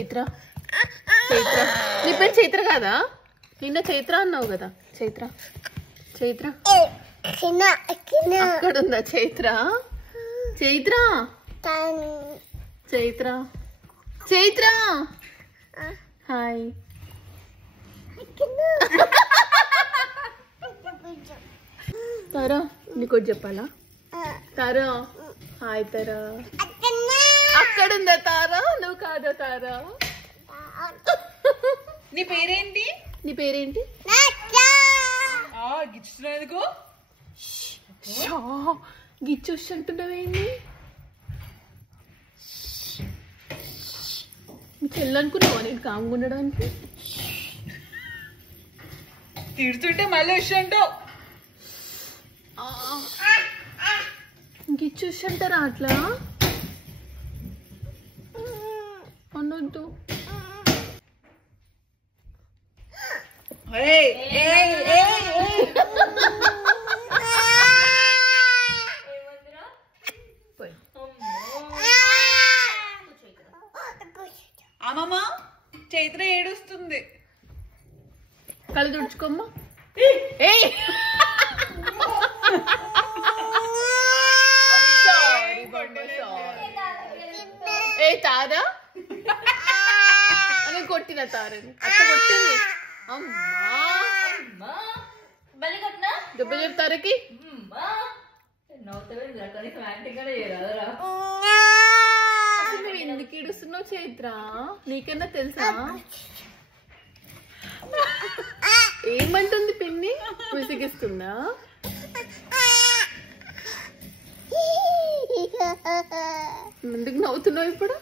చైత్ర చైత్ర నీ పేరు చైత్ర కాదా? నిన్న చైత్ర అన్నావు కదా. చైత్ర చైత్ర అక్కడుందా చైత్ర? చైత్ర చైత్ర చైత్ర హాయ్. తారా నీకోటి చెప్పాలా? తారా హాయ్. తారా అక్కడుందా తారా? నువ్వు కాదా తారా? నీ పేరేంటి? నీ పేరేంటి? గిచ్చుతున్నందుకు గిచ్చొచ్చి అంటున్నావేంటి? మీ చెల్లనుకున్నావా నేను కామ్గా ఉండడానికి? తిడుతుంటే మళ్ళీ వచ్చంటావు. గిచ్చొచ్చి అంటారా అట్లా అనొద్దు. అమ్మమ్మ చైత్ర ఏడుస్తుంది. కళ్ళు తుడుచుకోమ్మా. ఏ తారా అని కొట్టిన తారని అట్లా కొట్టింది. అమ్మా దెబ్బ చెప్తారకి నువ్వు ఎందుకు ఏడుస్తున్నావు చైత్ర? నీకన్నా తెలుసా? ఏమంటుంది పిన్ని? పుసిగిస్తుందా? ఎందుకు నవ్వుతున్నావు ఇప్పుడు?